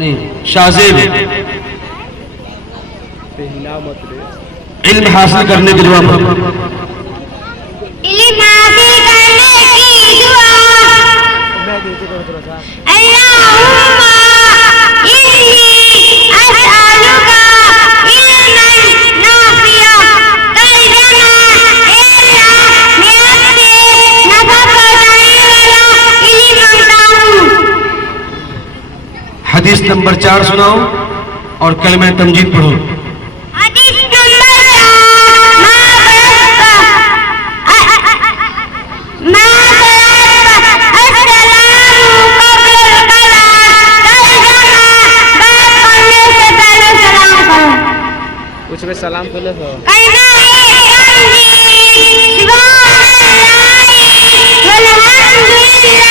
नहीं, शाज़ेब इल्म हासिल करने की दुआ मांगो। इल्म हासिल करने की दुआ। अल्लाहुम्मा इन्नी अस्अलुका इल्मन नाफिया। तर्जुमा, ए अल्लाह मैं आपसे नफा पहुंचाने वाला इल्म मांगता हूँ। हदीस नंबर 4 सुनाओ और कलमा तमजीद पढ़ो। हदीस नंबर 4, कुछ में सलाम पहले तो सुभान अल्लाह वल्हम्दुलिल्लाह